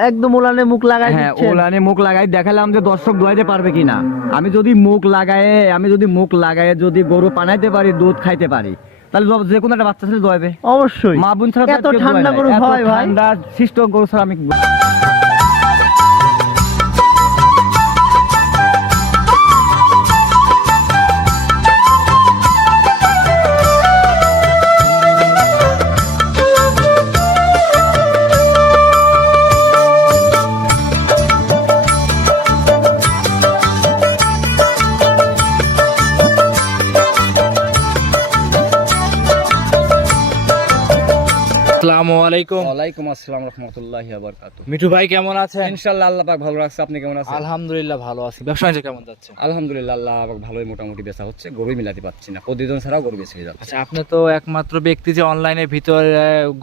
একদম ওলানে মুখ লাগাই হ্যাঁ ওলানে মুখ লাগাই দেখালাম যে দর্শক দোয়াইতে পারবে কিনা। আমি যদি মুখ লাগায়ে আমি যদি মুখ লাগায়ে যদি গরু পানাইতে পারি দুধ খাইতে পারি তাহলে য- কোনো একটা বাচ্চা ছেলে দোয়াবে অবশ্যই। মা বোন ছাড়া এত ঠান্ডা। গরু হয় ভাই। ঠান্ডা সৃষ্ট গরু ছাড়া আমি আলাইকুম। ওয়ালাইকুম আসসালাম রহমতুল্লাহি বারকাতু মিঠু ভাই কেমন আছেন? ইনশাআল্লাহ আল্লাহ পাক ভালো রাখছে আপনি কেমন আছেন? আলহামদুলিল্লাহ ভালো আছি। ব্যবসা বাণিজ্য কেমন যাচ্ছে? আলহামদুলিল্লাহ আল্লাহ পাক ভালোই মোটামুটি বেচা হচ্ছে গরুই মিলাতে পারছি না প্রতিদিন ছাড়াও গরু বেঁচে যাচ্ছে। আচ্ছা আপনি তো একমাত্র ব্যক্তি যে অনলাইনে ভিতরে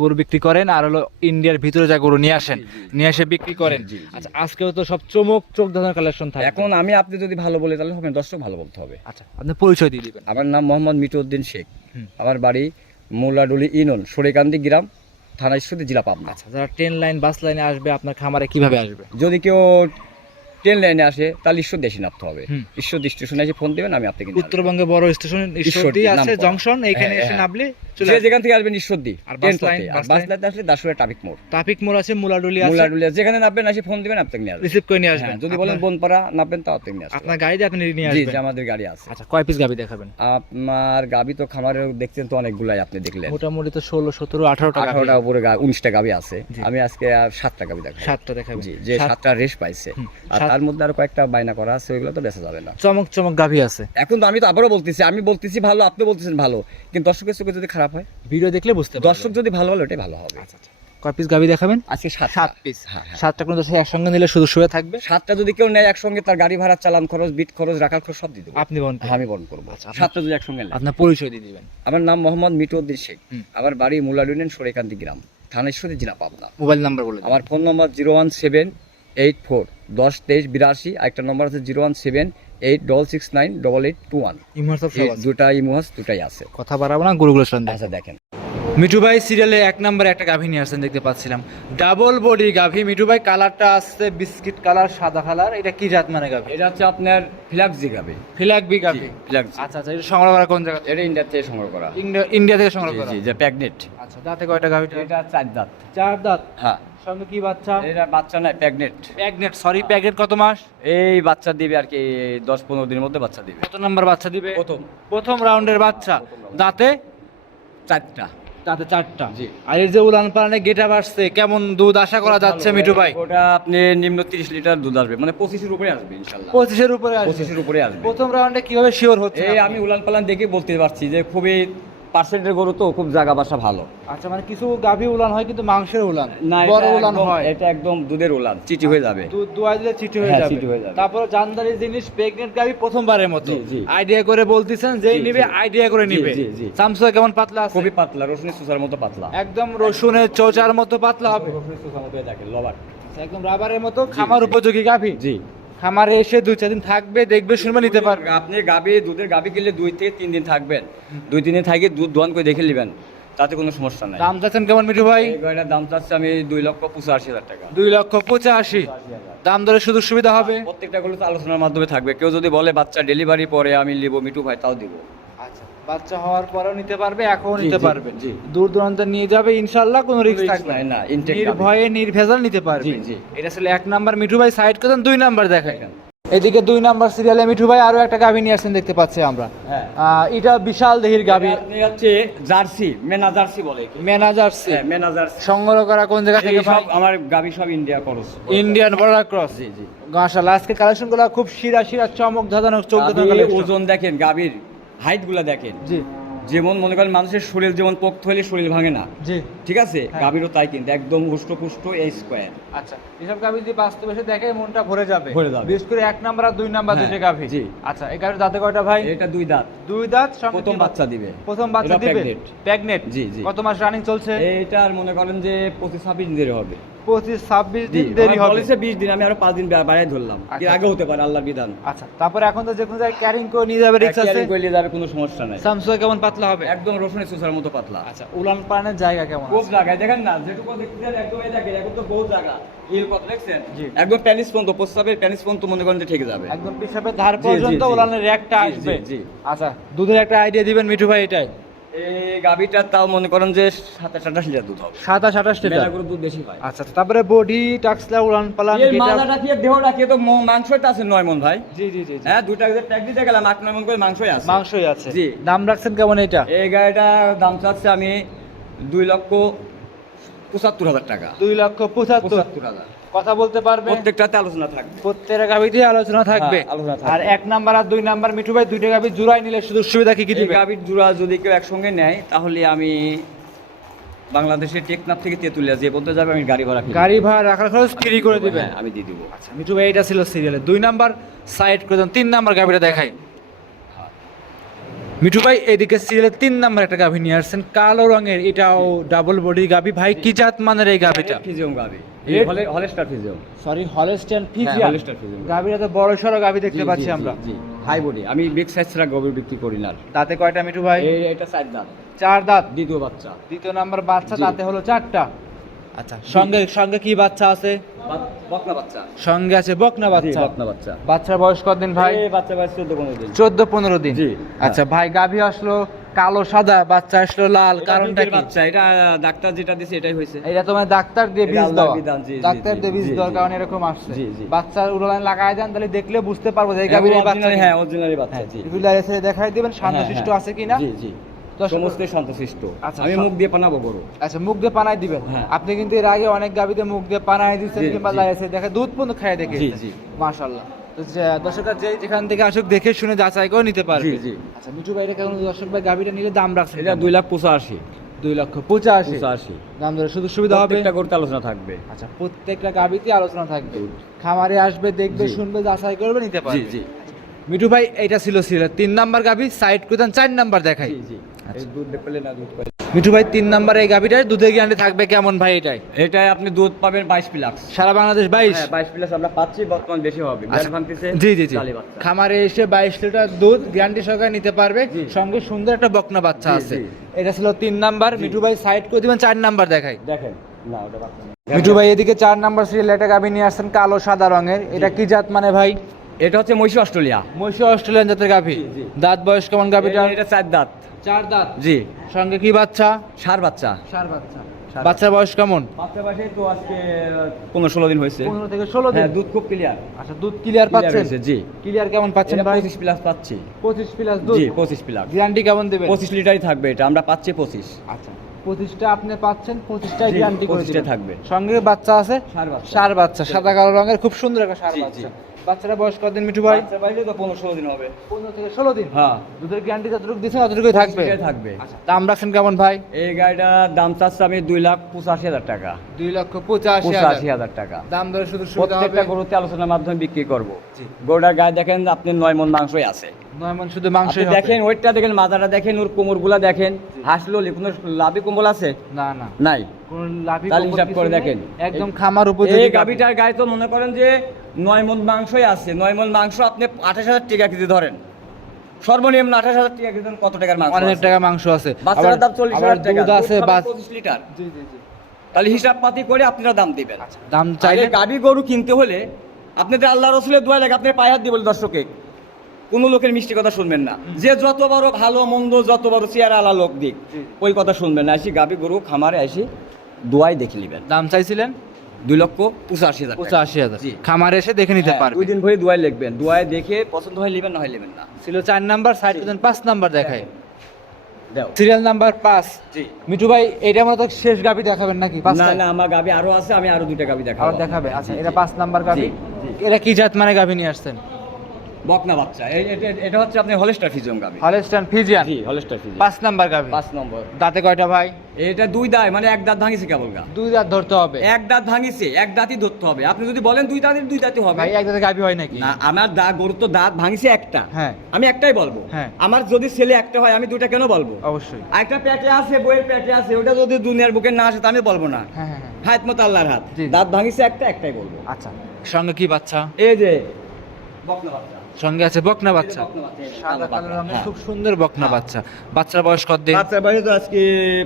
গরু বিক্রি করেন আর হলো ইন্ডিয়ার ভিতরে যা গরু নিয়ে আসেন নিয়ে এসে বিক্রি করেন। আচ্ছা আজকেও তো সব চমক চোখ ধাঁধার কালেকশন থাকে এখন আমি আপনি যদি ভালো বলে তাহলে হবে দর্শক ভালো বলতে হবে। আচ্ছা আপনি পরিচয় দিয়ে দিবেন। আমার নাম মোহাম্মদ মিটুদ্দিন শেখ। আমার বাড়ি মোল্লাডুলি ইনন সরেকান্দি গ্রাম। থানা ঈশ্বরদী জেলা পাবনা। আচ্ছা যারা ট্রেন লাইন বাস লাইনে আসবে আপনার খামারে কীভাবে আসবে? যদি কেউ ট্রেন লাইনে আসে তাহলে ঈশ্বর দেশে নামতে হবে। ঈশ্বর স্টেশনে এসে ফোন দেবেন আমি আপনাকে উত্তরবঙ্গে বড় স্টেশন ঈশ্বরদী আছে জংশন এইখানে হ্যাঁ, এসে হ্যাঁ। নামলে যে যেখান থেকে আসবেন ঈশ্বরদী আর train bus line- bus line? আসলে দাসুরা ট্রাফিক মোড়। ট্রাফিক মোড় আছে মুলাডুলি আছে। মোল্লাডুলি যেখানে নামবেন আসে ফোন দিবেন আপনাকে নিয়ে আসবেন। রিসিভ করে নিয়ে আসবেন। হ্যাঁ, যদি বলেন আপনার- বনপাড়া নামবেন তাও আপনি নিয়ে আসবেন। আপনার গাড়ি আপনি নিয়ে আসবেন। যে আমাদের গাড়ি আছে। আচ্ছা কয় পিস গাবি দেখাবেন? আপনার গাবি তো খামারে দেখছেন তো অনেকগুলাই আপনি দেখলেন। মোটামুটি তো ষোলো সতেরো আঠারো টাকা আঠারোটা উপরে গা- উনিশটা গাবি আছে। আমি আজকে আর সাতটা গাবি দেখব। সাতটা দেখাবেন জি যে সাত- সাতটা রেস পাইছে। আর তার মধ্যে আরও কয়েকটা বায়না করা আছে ওইগুলো তো বেঁচে যাবে না। চমক চমক গাভী আছে। এখন তো আমি তো আবারও বলতেছি আমি বলতেছি ভালো আপনি বলতেছেন ভালো কিন্তু দর্শকের চোখে যদি খারাপ হয় ভিডিও দেখলে বুঝতে পারবেন। দর্শক যদি ভালো হলে ওটাই ভালো হবে। আচ্ছা আচ্ছা। কয় পিস গাভী দেখাবেন? আজকে সাত সাত পিস হ্যাঁ, হ্যাঁ। সাতটা কোনো দর্শক একসঙ্গে নিলে শুধু শুয়ে থাকবে? সাতটা যদি কেউ নেয় একসঙ্গে তার গাড়ি ভাড়া চালান খরচ বিট খরচ রাখার খরচ সব দিয়ে দেবো। আপনি বলুন হ্যাঁ, আমি বরণ করব। আচ্ছা, আপনার- সাতটা যদি একসঙ্গে নেয়। আপনার পরিচয় দিয়ে দিবেন। আমার নাম মোহাম্মদ মিটুদ্দিন শেখ। হুম। আমার বাড়ি মুলাডুনেন সরেকান্দি গ্রাম। থানেশ্বরী জেলা পাবনা। মোবাইল নাম্বার বলে আমার phone number zero one seven eight four. দশ তেইশ বিরাশি একটা নম্বর আছে zero one seven eight double six nine double eight two one. দুটাই ইমোহাস দুটাই আছে। কথা বাড়াবো না গুরুগুলোর সন্ধ্যা আচ্ছা দেখেন। মিঠু ভাই সিরিয়ালে এক নম্বরে একটা গাভী নিয়ে আসছেন দেখতে পাচ্ছিলাম। ডাবল বডি গাভী। মিঠু ভাই কালারটা আসছে বিস্কিট কালার সাদা কালার এটা কি জাত মানে গাভী? এটা হচ্ছে আপনার ফ্ল্যাক্সি গাভী। ফিলাক বি গাভী ফ্ল্যাক্সি আচ্ছা আচ্ছা এটা সংগ্রহ করা কোন জায়গা? এটা ইন্ডিয়া থেকে সংগ্রহ করা। ইন্ডিয়া ইন্ডিয়া থেকে সংগ্রহ করা। জি যে প্যাগনেট আচ্ছা দাঁতে কয়টা গাভীটা এটা চার দাঁত। চার দাঁত? হ্যাঁ। সঙ্গে কি বাচ্চা? এটা বাচ্চা নয় প্যাগনেট প্যাগনেট সরি প্যাগনেট কত মাস? এই বাচ্চা দিবে আর কি দশ পনেরো দিনের মধ্যে বাচ্চা দিবে। কত নাম্বার বাচ্চা দিবে? প্রথম। প্রথম রাউন্ডের বাচ্চা। দাঁতে? চারটা। দাঁতে চারটা। জি। আর এর যে উলান পালানে গেটা বাড়ছে কেমন দুধ আশা করা যাচ্ছে মিঠু ভাই? ওটা আপনি নিম্ন তিরিশ লিটার দুধ আসবে মানে পঁচিশের উপরে আসবে ইনশাল্লাহ। পঁচিশের উপরে আসবে। উপরে আসবে। প্রথম রাউন্ডে কীভাবে শিওর হচ্ছে এই আমি উলান পালান দেখে বলতে পারছি যে খুবই পার্সেন্টের গরু তো খুব জায়গা বাসা ভালো। আচ্ছা মানে কিছু গাভী উলান হয় কিন্তু মাংসের উলান। না বড় উলান হয়। এটা একদম দুধের উলান চিটি হয়ে যাবে। দুধ দোয়া দিলে চিটি হয়ে হ্যাঁ, যাবে। চিটি হয়ে যাবে। তারপরে জানদারি জিনিস প্রেগনেন্ট গাভী প্রথমবারের মতো। আইডিয়া করে বলতেছেন যেই জি, নিবে আইডিয়া করে নিবে। সামসুয়া কেমন পাতলা আছে? খুবই পাতলা রসুনের সুসার মতো পাতলা। একদম রসুনের চোচার মতো পাতলা হবে। রসুনের সুসার মতো থাকে লবার একদম রাবারের মতো খামার উপযোগী গাভী? জি। খামারে এসে দুই চার দিন থাকবে দেখবে শুনবে নিতে পারবে। আপনি গাবি দুধের গাবি কিনলে দুই থেকে তিন দিন থাকবেন। দুই তিন দিন থাকি দুধ দোয়ান করে দেখে নেবেন। তাতে কোনো সমস্যা নাই। দাম চাচ্ছেন কেমন মিঠু ভাই? গাড়িটার দাম চাচ্ছে আমি দুই লক্ষ পঁচাশি হাজার টাকা। দুই লক্ষ পঁচাশি। দাম দরে শুধু সুবিধা হবে? প্রত্যেকটা গুলো তো আলোচনার মাধ্যমে থাকবে। কেউ যদি বলে বাচ্চা ডেলিভারি পরে আমি নিব মিঠু ভাই তাও দিব। বাচ্চা হওয়ার পরেও নিতে পারবে এখনও নিতে পারবে। দূর দূরান্তে নিয়ে যাবে ইনশাল্লাহ কোনো রিস্ক থাকবে না। নির্ভয়ে নির্ভেজাল নিতে পারবে। এটা ছিল এক নাম্বার মিঠু ভাই সাইড করেন দুই নাম্বার দেখাই এদিকে দুই নাম্বার সিরিয়ালে মিঠু ভাই আরও একটা গাভী নিয়ে আসছেন দেখতে পাচ্ছি আমরা। হ্যাঁ। এটা বিশাল দেহির গাভী। হচ্ছে জার্সি মেনা জার্সি বলে ম্যানেজার হ্যাঁ মেনা জার্সি। সংগ্রহ করা কোন জায়গা থেকে সব আমার গাবি সব India cross Indian border cross জি জি। মাশাআল্লাহ আজকে কালেকশনগুলো খুব শিরা শিরা চমক ধাঁধানো চোখ ওজন দেখেন গাবির হাইটগুলা দেখেন। জি। যেমন মনে করেন মানুষের শরীর যেমন পোক্ত হলে শরীর ভাঙে না। জি। ঠিক আছে? হ্যাঁ। গাভীরও তাই কিন্তু একদম হুষ্টপুষ্ট এই স্কোয়ার আচ্ছা এসব গাভী যদি বাস্তবে এসে দেখে মনটা ভরে যাবে। ভরে যাবে। বিশেষ করে এক নাম্বার আর দুই নাম্বার হ্যাঁ, দুইটা গাভী। জি। আচ্ছা এই গাভীর দাঁতে কয়টা ভাই? এটা দুই দাঁত। দুই দাঁত প্রথম বাচ্চা দিবে। প্রথম বাচ্চা এটা দিবে। প্রেগনেট জি, জি। কত মাস রানিং চলছে? এইটার মনে করেন যে পঁচিশ ছাব্বিশ দিনের হবে। পঁচিশ ছাব্বিশ দিন দেরি হবে। বলেছে 20 দিন আমি আরও 5 দিন বা- বাড়ায় ধরলাম। আচ্ছা। এর আগে হতে পারে আল্লাহর বিধান। আচ্ছা তারপরে এখন তো যে কোনো জায়গায় ক্যারিং করে নিয়ে যাবে রিক্স আছে। ক্যারিং করলে যাবে কোনো সমস্যা নাই। স্যামসুং কেমন পাতলা হবে? একদম রসুনের সুসার মতো পাতলা। আচ্ছা উলান পালানের জায়গা কেমন খুব আছে? জায়গায়। দেখেন না যেটুকু দেখতেছেন একদম এই এখন তো বহু জায়গা। একদম প্যানিস পর্যন্ত প্রস্তাবের প্যানিস পর্যন্ত মনে করেন ঠিক যাবে। একদম পিসাবের ধার পর্যন্ত জি, জি। উলানের র্যাকটা আসবে জি, জি। আচ্ছা দুধের একটা আইডিয়া দিবেন মিঠু ভাই এটাই। এই গাবিটার তাও মনে করেন যে সাতাশ আঠাশ লিটার দুধ হবে। সাতাশ আঠাশ লিটার। গরুর দুধ বেশি হয়। আচ্ছা আচ্ছা, তারপরে বডি টাক্সলা উলান পালান এর মাথা রাখিয়ে দেহ রাখিয়ে তো মাংসটা আছে নয় মন ভাই। জি জি জি। হ্যাঁ দুইটা যে প্যাক দিতে গেলাম আট নয় মন করে মাংসই আছে। মাংসই আছে। জি। দাম রাখছেন কেমন এটা এই গাড়িটা দাম চাচ্ছে আমি দুই লক্ষ পঁচাত্তর হাজার টাকা। দুই লক্ষ পঁচাত্তর হাজার। কথা বলতে পারবে। প্রত্যেকটাতে আলোচনা থাকবে। প্রত্যেকটা গাভিতে আলোচনা থাকবে। হ্যাঁ, আলোচনা থাকবে। আর এক নাম্বার আর দুই নাম্বার মিঠু ভাই দুইটা গাভি জুড়াই নিলে শুধু সুবিধা কি কি দিবে? গাভীর জোড়া যদি কেউ একসঙ্গে নেয় তাহলে আমি বাংলাদেশের টেকনাফ থেকে তেঁতুলিয়া যে বলতে যাবে আমি গাড়ি ভাড়া গাড়ি ভাড়া রাখার খরচ ফ্রি করে দিবেন হ্যাঁ, আমি দিয়ে দিব। আচ্ছা মিঠু ভাই এটা ছিল সিরিয়ালে দুই নাম্বার সাইড করে দেন তিন নাম্বার গাভিটা দেখাই। মিঠু ভাই এদিকে সিরিয়ালে তিন নাম্বার একটা গাভি নিয়ে আসছেন কালো রঙের এটাও ডাবল বডি গাভী। ভাই কি জাত মানের এই গাভিটা? ফিজিওম গাভি। এর- হলে হলেস্টার ফিজিওম সরি হলস্টিয়ান হ্যাঁ, ফিজিয়ান হলস্টার ফিজিওম গাভিটা তো বড় সড়ো গাভি দেখতে পাচ্ছি আমরা। হাই বডি আমি বিগ সাইজ ছাড়া গরু বিক্রি করি না। তাতে কয়টা মিঠু ভাই? এই এটা সাইড দাঁত। চার দাঁত। দ্বিতীয় বাচ্চা। দ্বিতীয় নাম্বার বাচ্চা তাতে হলো চারটা। আচ্ছা সঙ্গে সঙ্গে কি বাচ্চা আছে? বকনা বাচ্চা। সঙ্গে আছে বকনা বাচ্চা। বকনা বাচ্চা। বাচ্চার বয়স কতদিন ভাই? বাচ্চা বয়স চোদ্দ পনেরো দিন। চোদ্দ পনেরো দিন। জি, আচ্ছা ভাই গাভী আসলো কালো সাদা বাচ্চা আসলো লাল কারণটা কি? বাচ্চা এটা ডাক্তার যেটা দিছে এটাই হয়েছে। এটা তোমার ডাক্তার দিয়ে বীজ জি, জি, ডাক্তার দিয়ে বীজ জি, জি। কারণে এরকম আসছে। জি, জি। বাচ্চার উড়ান লাগায় দেন তাহলে দেখলে বুঝতে পারব যে গাভীর বাচ্চা হ্যাঁ অরিজিনালি বাচ্চা জি। রিভিলার এসে দেখাই দিবেন শান্তশিষ্ট হ্যাঁ, আছে কিনা। জি জি। সমস্ত শান্তশিষ্ট আচ্ছা, আমি মুখ দিয়ে পানাবো গরু। আচ্ছা মুখ দিয়ে পানাই দিবেন। হ্যাঁ। আপনি কিন্তু এর আগে অনেক গাভীতে মুখ দিয়ে পানাই দিচ্ছেন কিংবা জি। লাইছে দেখে দুধ পর্যন্ত খাই দেখে জি, জি। মাশাআল্লাহ। দর্শকরা যে যেখান থেকে আসুক দেখে শুনে যাচাই করে নিতে পারবে। জি। আচ্ছা মিঠু দর্শক ভাই নিলে দাম রাখছে এটা দুই লাখ পঁচাশি। দুই লক্ষ পঁচাশি। পঁচাশি। দাম ধরে শুধু সুবিধা হবে? প্রত্যেকটা করতে আলোচনা থাকবে। আচ্ছা প্রত্যেকটা আলোচনা থাকবে। খামারে আসবে দেখবে শুনবে যাচাই করবে নিতে পারবে। জি। মিঠু ভাই এটা ছিল সিরিয়াল তিন নাম্বার গাভী সাইড করে চার নাম্বার দেখাই। জি। দুধ পেলে না দুধ পাই। মিঠু ভাই তিন নাম্বার এই গাভীটার দুধের গ্যারান্টি থাকবে কেমন ভাই এটাই? এটাই আপনি দুধ পাবেন বাইশ প্লাস সারা বাংলাদেশ বাইশ? হ্যাঁ বাইশ প্লাস আমরা পাচ্ছি বর্তমান বেশি হবে। আচ্ছা। জি জি জি। খামারে এসে বাইশ লিটার দুধ গ্যারান্টি সহকারে নিতে পারবে। সঙ্গে সুন্দর একটা বকনা বাচ্চা আছে। এটা ছিল তিন নাম্বার। মিঠু ভাই সাইড করে দিবেন চার নাম্বার দেখাই। দেখেন। না ওটা মিঠু ভাই এদিকে চার নাম্বার সিরিয়াল একটা গাভী নিয়ে আসছেন কালো সাদা রঙের। এটা কি জাত মানে ভাই? এটা হচ্ছে মহিষী অস্ট্রেলিয়া। মহিষী অস্ট্রেলিয়ান জাতের গাভী। দাঁত বয়স কেমন গাভীটা এটা চার দাঁত। চার দাঁত? জি। সঙ্গে কি বাচ্চা? সার বাচ্চা। সার বাচ্চা। বাচ্চার বয়স কেমন? বাচ্চা বাসে তো আজকে পনেরো ষোলো দিন হয়েছে। পনেরো থেকে ষোলো দিন। হ্যাঁ দুধ খুব ক্লিয়ার আচ্ছা দুধ ক্লিয়ার পাচ্ছেন? জি। ক্লিয়ার কেমন পাচ্ছেন পঁচিশ প্লাস পাচ্ছি। পঁচিশ প্লাস দুধ? জি পঁচিশ প্লাস গ্যারান্টি কেমন দেবেন? পঁচিশ লিটারই থাকবে এটা আমরা পাচ্ছি পঁচিশ। আচ্ছা পঁচিশটা আপনি পাচ্ছেন পঁচিশটাই জি, গ্যারান্টি করে 25 টা দিবেন। থাকবে। সঙ্গে বাচ্চা আছে? ষাঁড় বাচ্চা। সার বাচ্চা সাদা কালো রঙের খুব সুন্দর একটা সার বাচ্চা। জি। বাচ্চাটা বয়স কতদিন মিঠু ভাই? বাইরে তো পনেরো ষোলো দিন হবে। পনেরো থেকে ষোলো দিন? হ্যাঁ। দুধের গ্যারান্টি যতটুকু দিচ্ছেন ততটুকুই থাকবে? থাকবে। আচ্ছা দাম রাখছেন কেমন ভাই? এই গাড়িটার দাম চাচ্ছে আমি দুই লাখ পঁচাশি হাজার টাকা। দুই লক্ষ পঁচাশি পঁচাশি হাজার টাকা। দাম ধরে শুধু প্রত্যেকটা গরুতে আলোচনার মাধ্যমে বিক্রি করব। গরুটার গায়ে দেখেন আপনি নয় মন মাংসই আছে। নয় মন শুধু মাংস দেখেন ওইটা দেখেন মাথাটা দেখেন ওর কোমরগুলা দেখেন। হাসলো কোনো লাভি কোমল আছে? না না। নাই। কোন লাভি হিসাব করে দেখেন। একদম খামার উপযোগী এই গাবিটার গায়ে তো মনে করেন যে নয় মন মাংসই আছে। নয় মন মাংস আপনি আঠাশ হাজার টাকা কেজি ধরেন। সর্বনিম্ন আঠাশ হাজার টাকা কেজি ধরেন কত টাকার মাংস অনেক টাকা মাংস আছে। বাচ্চার দাম চল্লিশ হাজার টাকা আছে পঁচিশ লিটার। জি জি জি। তাহলে হিসাব পাতি করে আপনারা দাম দিবেন। দাম চাইলে গাবি গরু কিনতে হলে আপনাদের আল্লাহ রসুলের দোয়া লাগে আপনি পায়ে হাত দিয়ে বলে দর্শকে কোনো লোকের মিষ্টি কথা শুনবেন না। যে যত বড় ভালো মন্দ যত বড় চেয়ারা আলা লোক দিক ওই কথা শুনবেন না। আসি গাবি গরু খামারে আসি দোয়াই দেখে নেবেন। দাম চাইছিলেন? দুই লক্ষ পঁচাশি হাজার পঁচাশি হাজার। খামারে এসে দেখে নিতে হ্যাঁ, পারবে। দুই দিন ভরে দোয়াই লিখবেন। দুয়ায় দেখে পছন্দ হয় নেবেন না হয় নেবেন না। ছিল চার নাম্বার সাইড পাঁচ নাম্বার দেখায়। দাও। সিরিয়াল নাম্বার পাঁচ। জি। মিঠু ভাই এটা মতো শেষ গাবি দেখাবেন নাকি? না না আমার গাবি আরও আছে আমি আরও দুইটা গাবি দেখাবো। দেখাবে? আচ্ছা এটা পাঁচ নাম্বার গাবি। এটা কি জাত মানে গাবি নিয়ে আসছেন? বকনা বাচ্চা। এটা- হচ্ছে আপনি হলেস্টার ফিজিয়াম গাবি হলেস্টান ফিজিয়ান। জি হলেস্টার ফিজিয়াম পাঁচ নাম্বার গাভি। পাঁচ নম্বর। দাঁতে কয়টা ভাই? এটা দুই দাঁত মানে এক দাঁত ভাঙিছে কেবল গা। দুই দাঁত ধরতে হবে। এক দাঁত ভাঙিছে এক দাঁতই ধরতে হবে। আপনি যদি বলেন দুই দাঁতের দুই দাঁতই হবে। ভাই এক দাঁতে গাভি হয় নাকি? না আমার দাঁত গরুর তো দাঁত ভাঙিছে একটা। হ্যাঁ। আমি একটাই বলব। হ্যাঁ। আমার যদি ছেলে একটা হয় আমি দুইটা কেন বলব? অবশ্যই। একটা পেটে আছে বইয়ের পেটে আছে ওটা যদি দুনিয়ার বুকে না আসে তা আমি বলব না। হ্যাঁ হ্যাঁ হ্যাঁ। হাত মতো আল্লাহর হাত। দাঁত ভাঙিছে একটা একটাই বলব। আচ্ছা। সঙ্গে কি বাচ্চা? এই যে বকনা বাচ্চা। সঙ্গে আছে বকনা বাচ্চা। বাচ্চা, সাদা কালো কালো রঙের। হ্যাঁ। খুব সুন্দর বকনা বাচ্চা। বাচ্চার বয়স কত দিন? বাচ্চার বয়স তো আজকে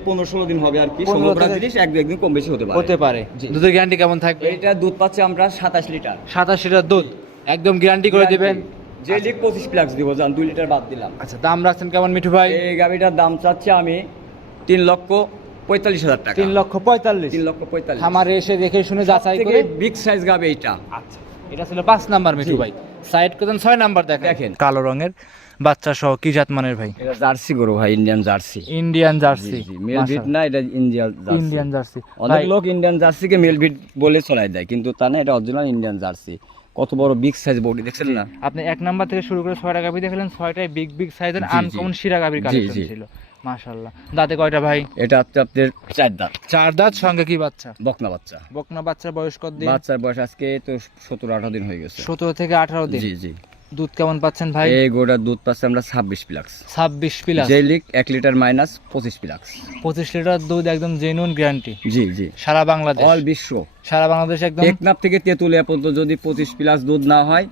পনেরো ষোলো দিন হবে আর কি। 15 ষোলো জিনিস এক একদিন কম বেশি হতে পারে। হতে পারে। দুধের গ্যারান্টি কেমন থাকবে? এটা দুধ পাচ্ছে আমরা সাতাশ লিটার। সাতাশ লিটার দুধ। একদম গ্যারান্টি করে দিবেন। যে লিক পঁচিশ প্লাক্স দিব জান দুই লিটার বাদ দিলাম। আচ্ছা দাম রাখছেন কেমন মিঠু ভাই? এই গাড়িটার দাম চাচ্ছে আমি তিন লক্ষ পঁয়তাল্লিশ হাজার টাকা। তিন লক্ষ পঁয়তাল্লিশ। তিন লক্ষ পঁয়তাল্লিশ। আমার এসে দেখে শুনে যাচাই করে। বিগ সাইজ গাবে এইটা। আচ্ছা এটা ছিল পাঁচ নাম্বার মিঠু ভাই। সাইড করেন ছয় নাম্বার দেখেন। দেখেন। কালো রঙের বাচ্চা সহ কি জাত মানের ভাই? এটা জার্সি গরু ভাই Indian jersey. Indian jersey. Mail বিট না এটা ইন্ডিয়ান জার্সি। Indian jersey. অনেক লোক ইন্ডিয়ান জার্সিকে মেল বিট বলে চলাই দেয় কিন্তু তা না এটা অরিজিনাল ইন্ডিয়ান জার্সি। কত বড় বিগ সাইজ বডি দেখছেন না? আপনি এক নাম্বার থেকে শুরু করে ছয়টা গাভি দেখলেন ছয়টাই বিগ বিগ সাইজের। আনকমন শিরা গাভির কালেকশন ছিল। মাশাআল্লাহ। দাঁতে কয়টা ভাই? এটা হচ্ছে চার দাঁত। চার দাঁত সঙ্গে কি বাচ্চা? বকনা বাচ্চা। বকনা বাচ্চার বয়স কত দিন? বাচ্চার বয়স আজকে তো সতেরো আঠারো দিন হয়ে গেছে। সতেরো থেকে আঠারো দিন? জি জি। দুধ কেমন পাচ্ছেন ভাই? এই গোটার দুধ পাচ্ছে আমরা ছাব্বিশ প্লাক্স। ছাব্বিশ প্লাস যে লিক এক লিটার মাইনাস পঁচিশ প্লাক্স। পঁচিশ লিটার দুধ একদম জেনুইন গ্যারান্টি জি জি। সারা বাংলাদেশ। অল বিশ্ব। সারা বাংলাদেশ একদম। থেকে তেঁতুলিয়া পর্যন্ত যদি পঁচিশ প্লাস দুধ না হয়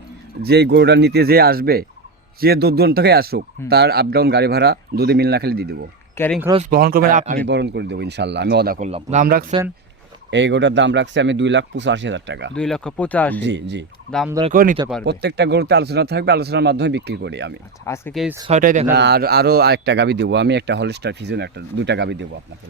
যেই গরুটা নিতে যে আসবে যে দূর থেকে আসুক তার আপ ডাউন গাড়ি ভাড়া দুধে মিল না খালি দিয়ে দেবো। ক্যারিং খরচ বহন করবেন আপনি? আমি বরণ করে দেবো ইনশাল্লাহ আমি অদা করলাম। দাম রাখছেন? এই গরুটার দাম রাখছি আমি দুই লাখ পঁচাশি হাজার টাকা। দুই লক্ষ পঁচাশি? জি জি। দাম দরে করে নিতে পারবে? প্রত্যেকটা গরুতে আলোচনা থাকবে আলোচনার মাধ্যমে বিক্রি করি আমি। আজকে কি ছয়টাই দেখা আর আরও একটা গাবি দেবো আমি একটা হলস্টার ফিজন একটা দুইটা গাবি দেবো আপনাকে